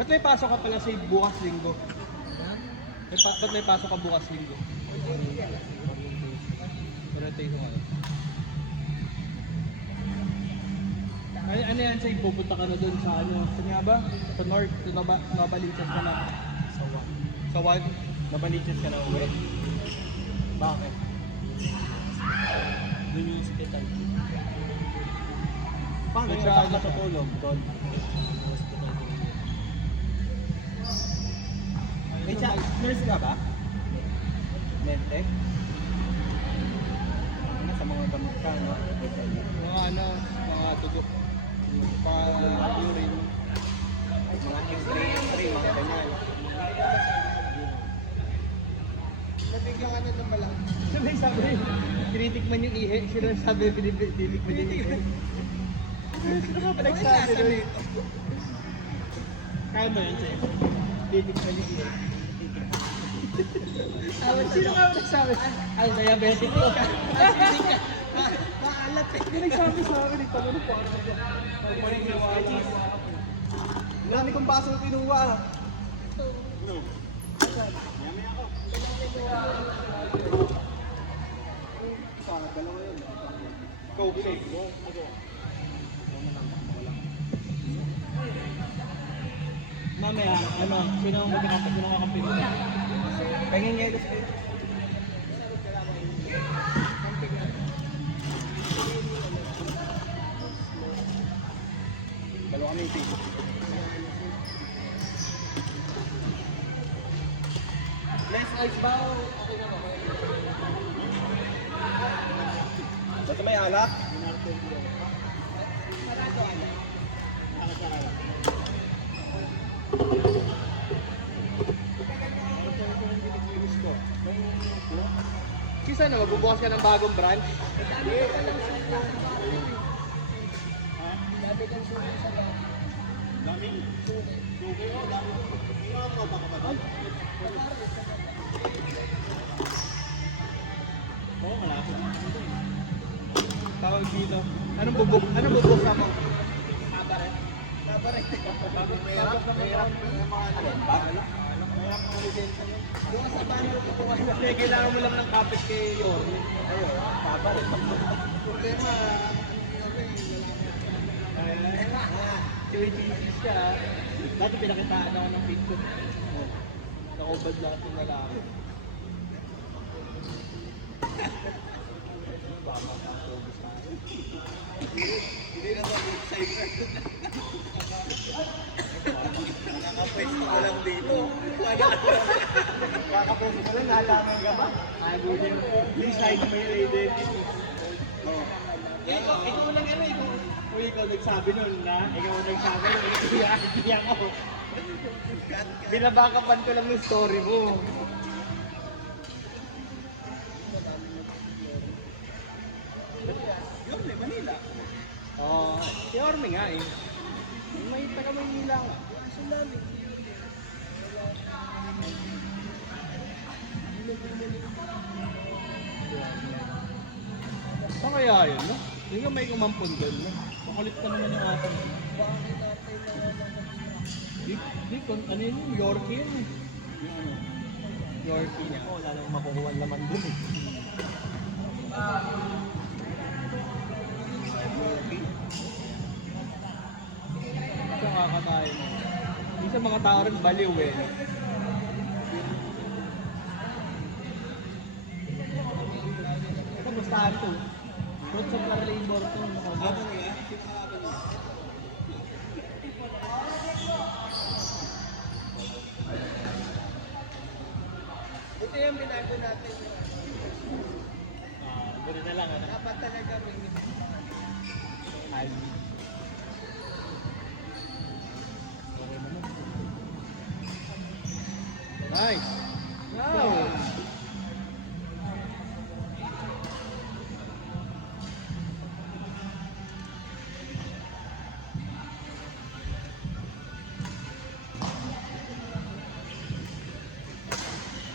Ba't may pasok ka pala sa bukas linggo? Ba't may pasok ka bukas linggo? Orientation ka. Ano yan sa'yo? Pupunta ka na doon sa ano? Saan nga ba? Sa North? Sa Nabaliches ka na? Sa what? Nabaliches ka na uwi? Bakit? Doon yung hospital. Paano Doon siya siya ano sa tulog? Doon? Hospital. May nurse ka ba? Medtech? Ano sa mga gamot ka, no? Mga ano, mga tugok. Pa-urine. Mga x-ray, mga ganyan. Nabigyan ka na ng malang. Sabi, tinitikman yung ihe. Sino sabi, tinitikman yung ihe? Sino ka pa nagsabi doon? Kaya mo yun, Chef? Tinitikman yung ihe. Sino ka pa nagsabi? Ay, diabetic ko. Maalat eh. Hindi nagsabi sa akin, nagtanong po ako. Marami kong baso kinuha. Dalawa yun. Coke shake mo. Mamaya, ano, sino ang kakampi mo? Pengin niya ito sa'yo. Dalawa kami yung piso. Less ice ba? Okay na ba? Basta may alak? Kisa na, magbubukas ka ng bagong branch? Daming suki o daming mo ba kapatid? Oo, malapit. Tawag dito. Anong bubuk sa mo? Kabaret. Kabaret. Mahirap mga lisensya nyo. Doon sa banyo kukuha na. Kasi kailangan mo lang ng kapit kay Yorme. Ayun, kabaret. Problema, Chiwi-chiwi siya. Dati pinakitaan ako ng picture. Nakubad lahat yung lalaki. Hindi na ito outsider. Nakapwesto ka lang dito. Nakapwesto ka lang, nalaman ka ba? Decide mo yung identity. Ikaw lang ano, ikaw nagsabi nun na, ikaw nagsabi nun, hindi ako. Binabakapan ko lang yung story mo. Yorme, Manila. Oo, si Yorme nga eh. May taga Manila nga. Tsunami. Saan kaya yun, no? Hindi ka may kumampun doon, no? Makulit ka naman yung atin. Di, ano yun? Yorkie yun eh. Yorkie niya. Wala nang makukuha naman doon eh. Ito kakatayo mo. Hindi sa mga tao rin baliw eh. Ito gustahan to. Fruits of our labor to. Habang nga? Ito yung binago natin. Gano'n na lang ano? Dapat talaga may algae. Nice! Wow!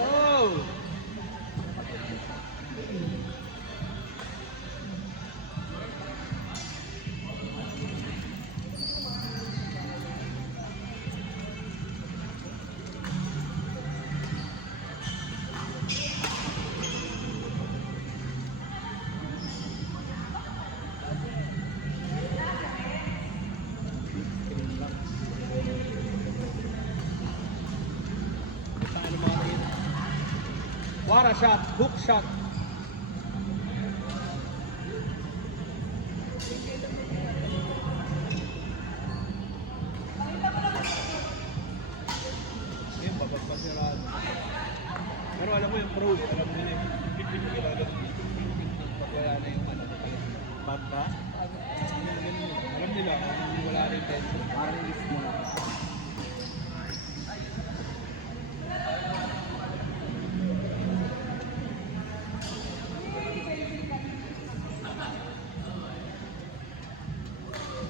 Oh! What a shot. Hook shot. Ayun, babagpasiraan. Pero alam mo yung pros, alam mo yun. Pag wala na yung ano. Pagka? Alam nila, wala rin tension. Parang list mo na.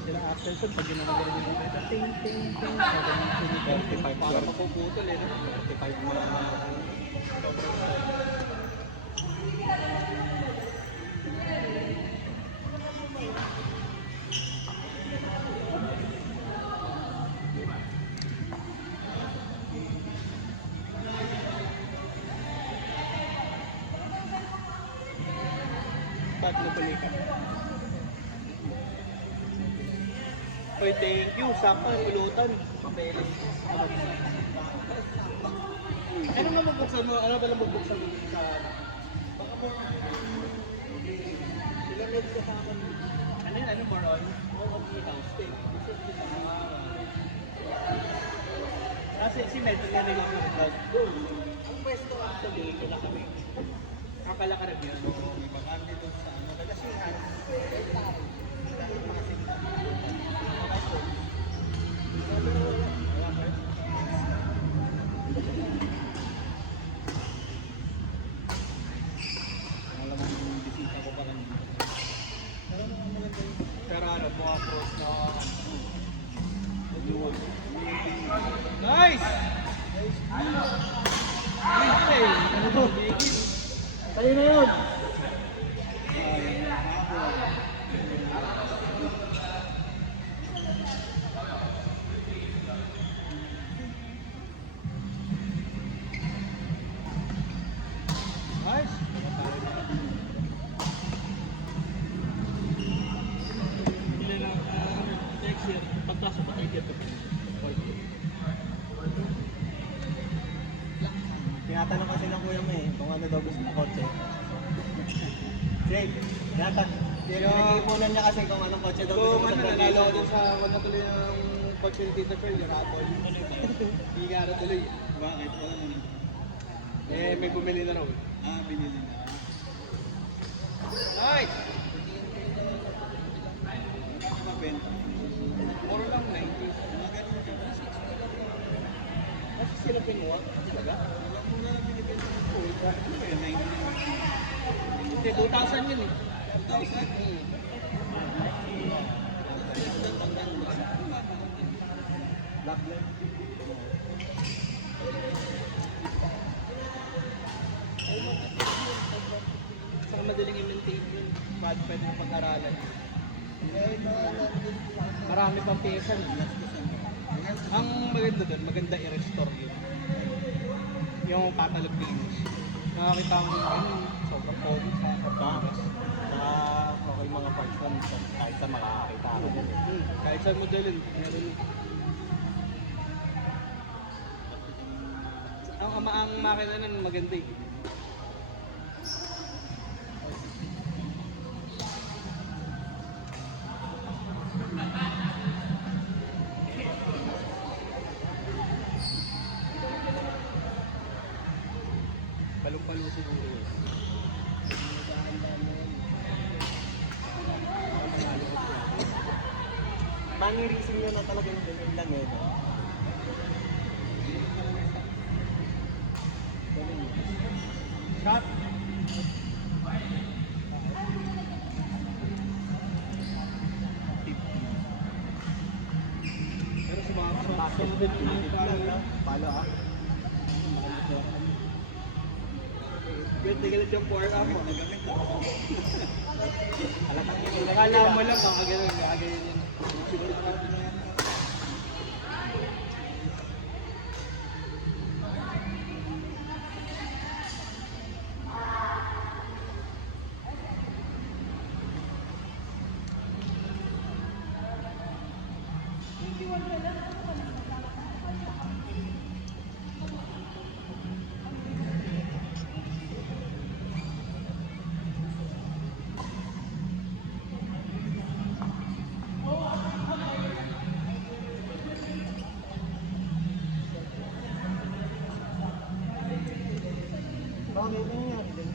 Sila Axelson, pag ginawa nila yung mga ting ting ting, sabi ng 45 para mapuputol eh. 45 mga ba't nabalikan? Oy, thank you. Sakto yung pulutan. Papeles. Ano nga magbuksan mo? Ano ba lang magbuksan mo sa... Baka mo... Ilang red ka sa akin? Ano yun? Ano more on? More on the house thing. Kasi si Medyo nga nila ang result. Ang pwesto actually, wala kami. Kakala ka rin yun. May bakante doon sa ano. Nagasihan. Dahil mga sinta. Alam mo yung bisita ko pa kanina. Pero ano, buka cross na nice! Ano to? Sa'yo na yun! Nice! Next year, pagpasok ba kayo dito? Tinatanong kasi ng kuya mo kung ano daw gusto mo kotse. Jake, pinag-iipunan niya kasi kung anong kotse daw gusto Kung mo sa ano, graduation. nalala ko dun sa wala tuloy ng kotse ni Tita Pearl, yung Rapol. Hindi ka na tuloy. Bakit? Wala mo na. Eh, may bumili na raw. Ah, binili na. Nice! Mabenta. Puro lang 90. Kasi sila pinuha. Talaga? Hindi, 2,000 yun eh. 2,000? Black light. Saka madaling i-maintain yun. Pwede mo pag-aralan. Marami pang pyesa. Ang maganda doon, maganda i-restore yun. Yung catalog finish. Nakakita ko ano, sobrang pogi sa pagkakas. Okay mga parts nun, kahit sa makakakita ako din. Kahit saan mo dalhin, meron yun. Ang makina nun maganda eh. Palong-palo siguro eh. Manirisin nyo na talaga yung ganyan lang eh. No? Shot! Pero sa mga Bakit? parang Palo ah. Pwede ka lang yung power up mo. Alam mo Nakala mo lang kakagalan yun. Bakit ano nangyari din?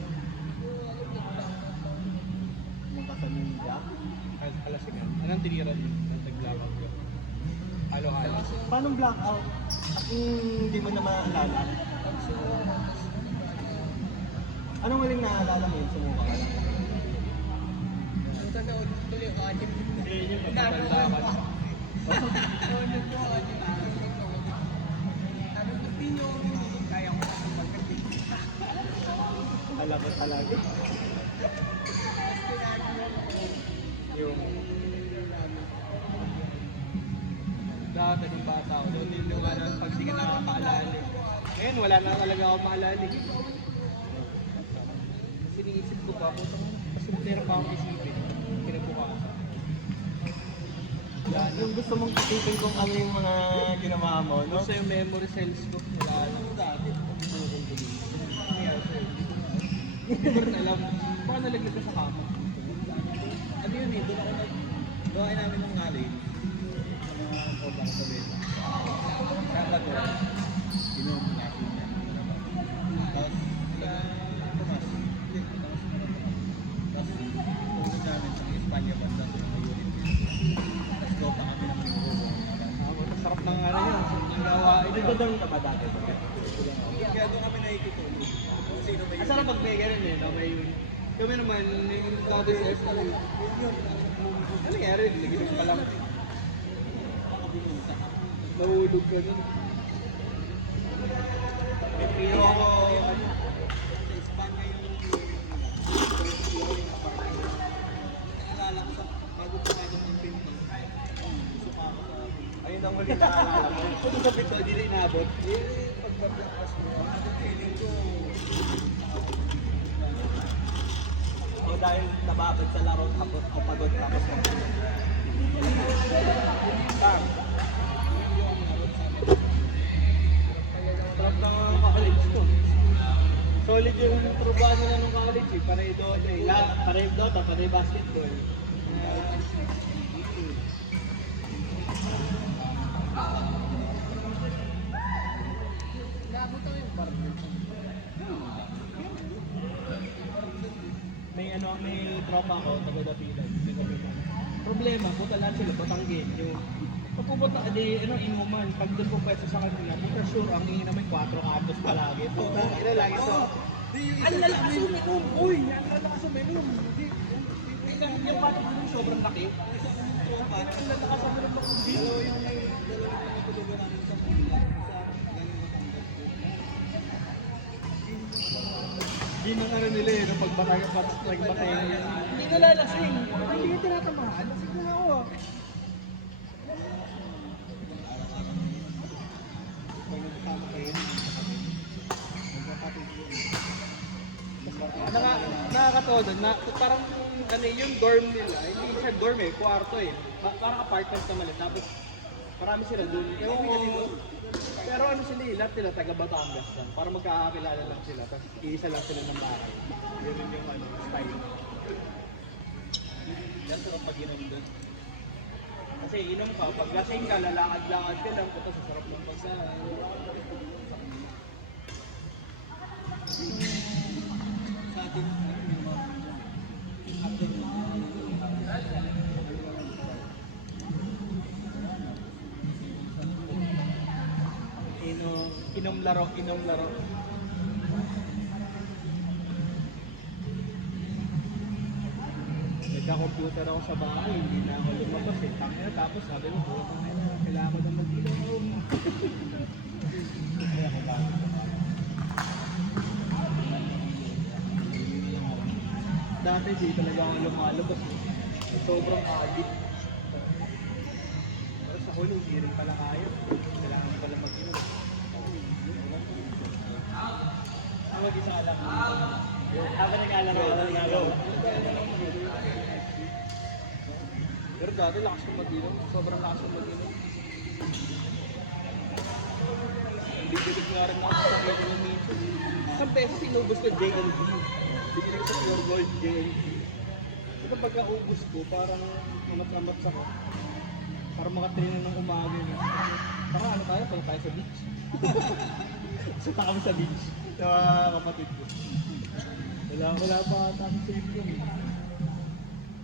Pumunta sa Ninja. Kalasigan. Anong tinira niyo? Naglaban ko. Halo-halo. Paano blackout? At hindi mo na maalala? Anong huling naalala mo yun? Sumuka ka lang? Hindi niyo magpatanda ka na. Alam mo talaga. Yung dati nung bata ako, doon niliwanag pag di ka nakakaalala. Ngayon, wala na talaga ako maalala. Kasi iniisip ko pa, kasi meron pa akong isipin. Kinabukasan. Wala na. Yung gusto mong isipin kung ano yung mga ginawa mo, no? Gusto yung memory cells ko. Wala na. Dati, hindi ko rin alam. Baka nalaglag ka sa kama. Ano yun eh, doon ako bahay namin ng ngalay. Mga kodang sa beta. Kaya ko, inom natin yan. Tapos, Tomas. Hindi, Tomas. Tapos, pumunta namin sa Espanya banda sa mga unit. Tapos, doon kami ng Mingo. Masarap ng ano yun. Ang gawain Ito yun. doon ka ba dati? Kaya doon kami nakikitulog. Sino ba Ang sarap pag may ganun eh, no? May kami naman, yung dati sa SL, ano nangyari? Nagilig pa lang. Nahulog ka nun. May pino ako, ano, sa Espanya yung apartment. Naalala ko sa bago pumasok ng pinto. Suka ako sa... Ayun ang huli naalala ko. Kung sa pito, hindi na inabot. Pagbablakas mo, feeling ko... O dahil nababad sa laro tapos o pagod tapos Bang! Sarap ng college ko. Solid yung trubahan nila nung college eh. Panay Dota eh. Panay Dota, panay basketball. May tropa ako, taga-Dapilan. Problema, puta lahat sila, Batanggin. Yung pagpupunta ka di, inuman, pag doon po pwesto sa kanila, puta sure, ang hingin naman 4 katos palagi. Puta, ina lagi so. Ang lalakas uminom! Uy! Ang lalakas uminom! Yung pato ko yung sobrang laki. Ang lalakas uminom ako. yung may dalawang pinatulugan namin sa Manila, sa galing Di na nga rin nila eh, nung pagbatay hindi nalalasing. Hindi ka tinatamaan. Lasing na ako ah. Pag nagkasama kayo, magkakapit yun. Nakakatawa doon na parang ano yung dorm nila, hindi siya dorm eh, kwarto eh. Parang apartment na mali. Tapos marami sila doon. Pero ano sila eh, lahat sila taga Batangas lang. Para magkakakilala lang sila. Tapos iisa lang sila ng bahay. Yun yung ano, style. Yan sarap pag inom doon. Kasi inom ka, pag lasing ka, lalakad-lakad ka lang. Puta, sa sarap ng pagkain. Sa atin, yung mga after Inom laro. Nagka-computer ako sa bahay, hindi na ako lumabas eh. Tangina, tapos sabi ko, kailangan ko na mag-inom. kaya ko ba? Dati di talaga ako lumalabas eh. Sobrang addict. Pero sa huli, hindi rin pala kaya. Kailangan pala mag-inom. Ang mag-isa ka lang. Habang nag-alaro. Pero dati lakas ko mag-inom. Sobrang lakas ko mag-inom. Hindi bilig nga rin ako sa kaya ng minsan. Isang beses inubos ko J&B. Bigilig sa pure gold J&B. Ito pagka-ubos ko, parang mamat-amat ako. Parang makatrino ng umaga yun. Parang ano tayo, pala tayo sa beach. Punta kami sa beach. Sa mga kapatid ko. Wala pa ata akong safe yun.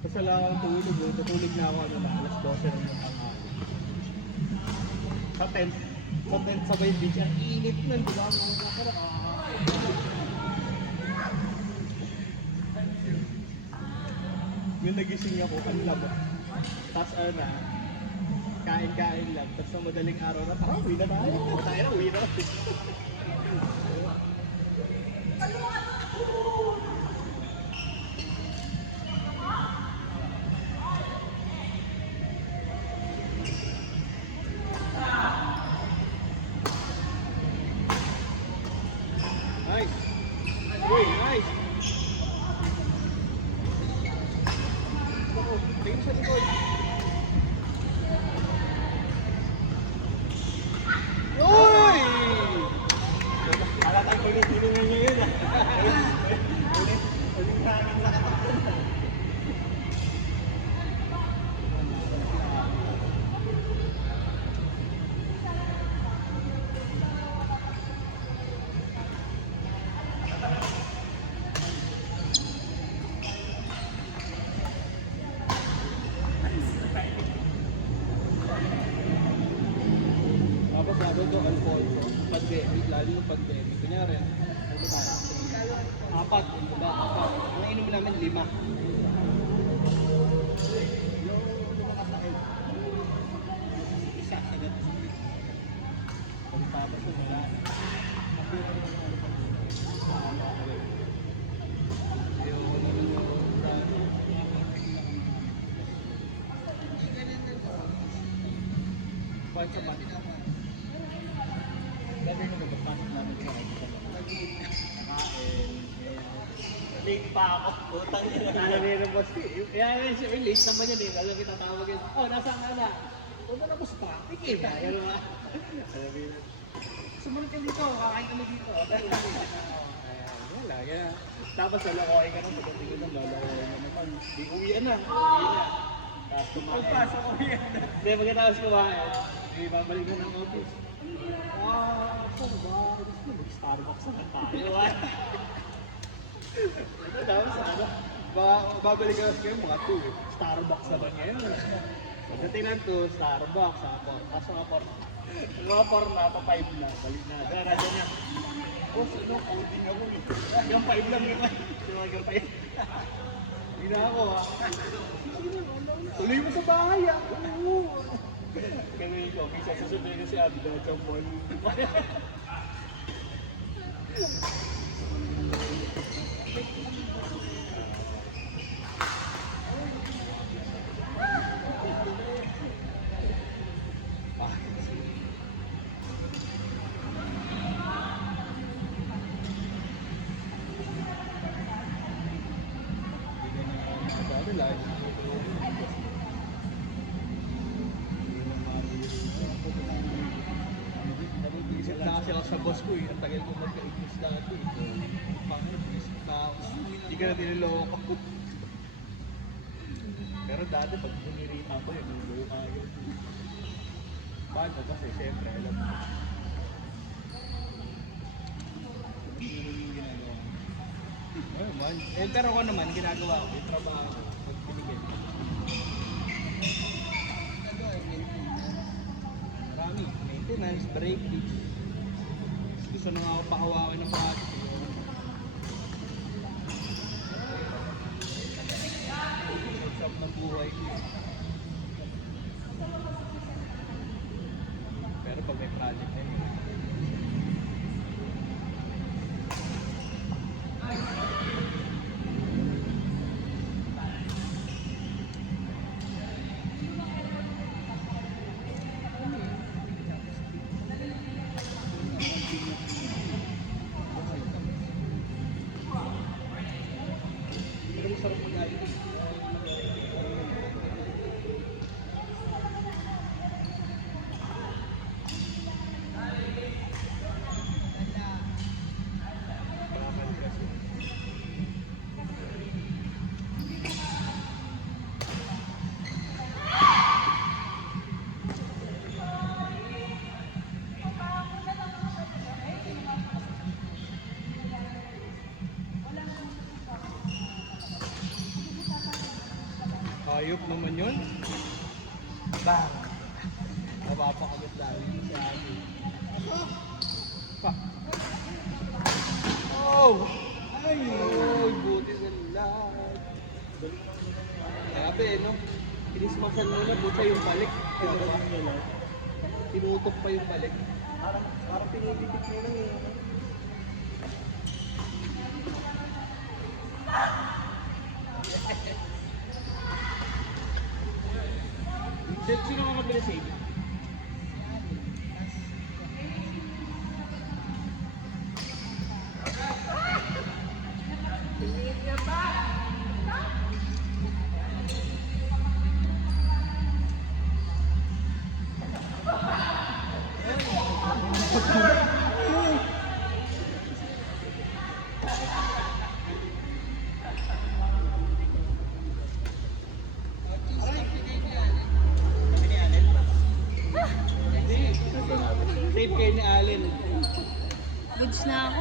Basta lang akong tulog. Natulog na ako ano na, alas 12 ng tanghali. Sa tent. Sa tent sa may beach. Ang init nun, di ba? Yung nagising ako, ang labo. Tapos ano na, kain-kain lang. Tapos sa madaling araw na, tara, uwi na tayo. Tayo na, uwi na. Nice. Uy, nice. Ako, tingin sa likod. Uy! Wala tayong ulit-ulingan niya yun. Ulit namin sa katawan. Tapos sabi ko, Alfonso, pandemic, lalo yung pandemic. Kunyari, ano tayo? Apat, diba? Apat. Ang inom namin, 5. Isa sa ganun. Pagtapos ko, wala. Kahit sa pati naman. Dati nung nagpapasok namin sa nakain. Late pa ako. Utang nila. Nangyari boss ko. Kaya siya, late naman yun eh. Alam kita tawag yun. Oh, nasaan ka na? Punta na ko sa traffic eh. Gano'n nga. Alam mo yun. Sumunod ka dito. Kakain kami dito. Wala. Kaya. Tapos lalakoy ka na. Pagdating ko lang, lalakoy ka naman. Di uwian na. Uwian na. Tapos kumain. Pagpasok uwian na. Hindi, pagkatapos kumain. Hindi, babalik mo ng office. Saan ba? Gusto mo mag-Starbucks na tayo. Tapos ano? Babalik ka ngayon mga 2 eh. Starbucks naman ngayon. Pagdating ng 2, Starbucks, Apor. Kaso Apor. Yung Apor na, pa 5 na. Balik na. Dara niya. Boss, ano? Coding ako eh. Yung 5 lang yun. Yung 5. Hindi na ako ah. Tuloy mo sa bahay ah. Oo. Kami ko, minsan sasabihin ko si Abby na champon. Isip na kasi ako sa boss ko eh. Ang tagal ko magka-itis dati eh. Pangit, isip na ako. Hindi ka na tiniloko. Pero dati pag nilirita ko yun, niloko ka yun. Paano kasi siyempre alam mo. Ano man. Eh, pero ako naman, ginagawa ko, yung trabaho ko, pag binigyan. Marami. Maintenance, breakage. Gusto na nga ako pakawakan ng project. Sap ng buhay ko. Pero pag may project na yun. Pero masarap mag-ayos. Hayop naman yun. Bang! Napapakabit lagi sa akin. Pa. Oh! Ay! Ay, buti sa lahat. Grabe, no? Kinismasan mo na, buta yung balik. Tinutok pa yung balik. Parang pinipitik mo lang eh. Sino ka kabila save? Save kayo ni Allen. Goods na ako.